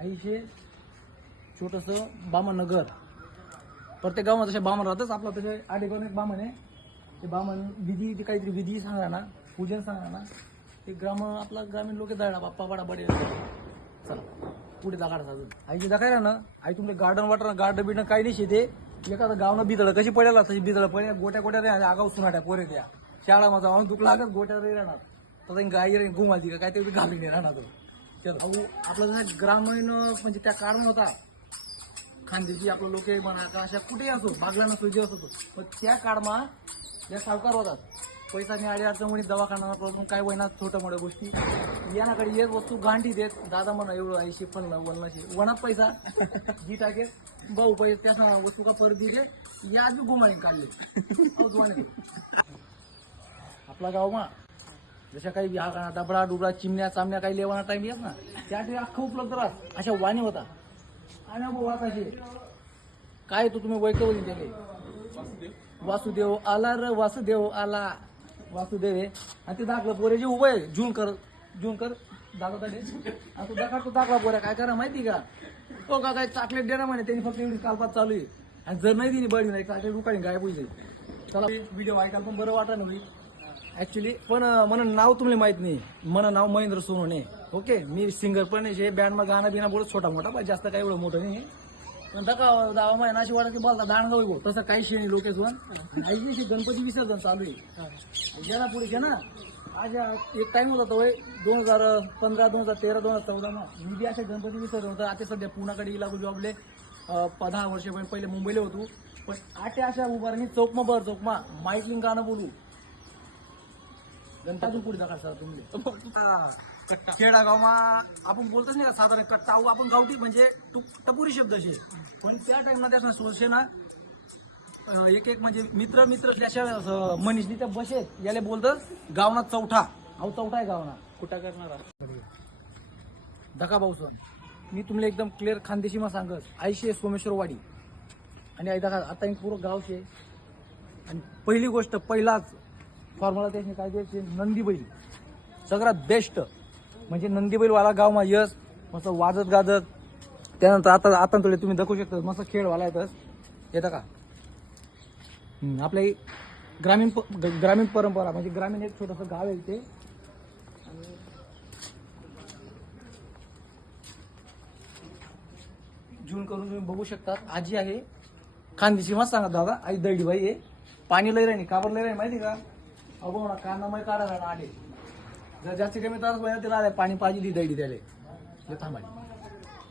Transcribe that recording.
आईशे छोटंसं बामण नगर. प्रत्येक गावामध्ये तसे बामण राहतच. आपला तसे 8 एक बामण आहे. ते बामण विधी ते काहीतरी विधी सांगा ना, पूजन सांगा ना, ते आपला ग्रामीण लोक जायला बाप्पा बडा बडे. चला पुढे दाखडा अजून आईची दाखायला ना. आई तुमचे गार्डन वाटर गार्डन बिडन काही नाही शेते. एखादं गावनं बिदळ कशी पडेल तशी बिदळ पडे गोट्या गोट्या रे आगाऊ सुनाट्या पोरे द्या शाळा माझा वाहून दुख लागत गोट्या रे राहणार तर गाई रे घुमाली का काहीतरी घालून नाही राहणार. चल अहो आपलं जसं ग्रामीण म्हणजे त्या कारण होता खानदेशी आपलं लोक म्हणा का अशा कुठेही असो बागलांना सोयी असतो पण त्या काळमा या सावकार होतात. पैसा नाही आडी अडचण दवाखाना काय वयना छोट्या मोठ्या गोष्टी यानाकडे येत वस्तू गांठी देत दादा म्हणा एवढं 80 50 वनशी वनात पैसा जी टाके भाऊ पैसे त्या वस्तू का परत दिले या आज घुमाळी काढले. आपला गाव मा जशा काही डबडा डुबडा चिमण्या चामण्या काही लेवाना टाइम येत ना त्यासाठी अख्खं उपलब्ध राहत अशा वाणी होता. आणि वाकाशी काय तू तुम्ही वैकवली त्याने वासुदेव आला र वासुदेव आला वासुदेव आहे आणि ते दाखलं पोरे जे उभं आहे जून कर दाखवता आणि तू दाखला पोऱ्या काय करा माहिती का तो का काय चॉकलेट देणार म्हणे त्यांनी फक्त एवढी कालपात चालू आहे आणि जर नाही दिली बळी नाही चॉकलेट रुकाळी गाय पाहिजे. चला व्हिडिओ ऐकायला पण बरं वाटलं नाही ऍक्च्युली पण मला नाव तुम्हाला माहित नाही. मला नाव महेंद्र सोनवणे. ओके मी सिंगर पण आहे बँड मग गाणं बिना बोलत छोटा मोठा पण जास्त काही एवढं मोठं नाही. पण दावा माय नाशी वाटत बोलता दाणगाव गो तसं काही शेणी लोकेशन ऐकली गणपती विसर्जन चालू आहे ज्यांना पुढे घ्या ना. आज एक टाइम होता तो 2015 2013 2014 मी बी असे गणपती विसर्जन होतं. आता सध्या पुण्याकडे लागू जॉबले 10 वर्ष पहिले मुंबईला होतो पण आटे अशा उभारणी चौकमा बर चौकमा माईकलिंग गाणं बोलू गणपती पुढे दाखवा तुम्ही खेडागावमा आपण बोलतच नाही का साधारण कट्टा आपण गावठी म्हणजे टपुरी शब्द असे पण त्या टाइमला त्या सोर्से ना एक म्हणजे मित्र त्याच्या मनीषनी त्या बसेत याला बोलतात गावना चौथा अहो चौथा आहे गावना कुठा करणारा दका भाऊसन. मी तुम्हाला एकदम क्लिअर खानदेशी मा सांगत आईशे सोमेश्वरवाडी आणि आई दका आता पूर्ण गावशे. आणि पहिली गोष्ट पहिलाच फॉर्म्युला त्याने काय द्यायचे नंदीबैल सगळ्यात बेस्ट म्हणजे नंदीबैलवाला गाव मा यस मस्त वाजत गाजत. त्यानंतर आता तुम्ही दाखवू शकता मस्त खेळवाला येतं का आपल्या ग्रामीण परंपरा म्हणजे ग्रामीण एक छोटंसं गाव आहे ते. जून करून तुम्ही बघू शकता. आजी आहे खानदेशी मस्त सांगा दादा आई दळडीबाई आहे. पाणी लय राही काबर लय राही माहिती का अगो ना कानामध्ये काढा आले जर जास्त कमी तास तिला पाणी पाहिजे ती दळडी त्याला थांबाली.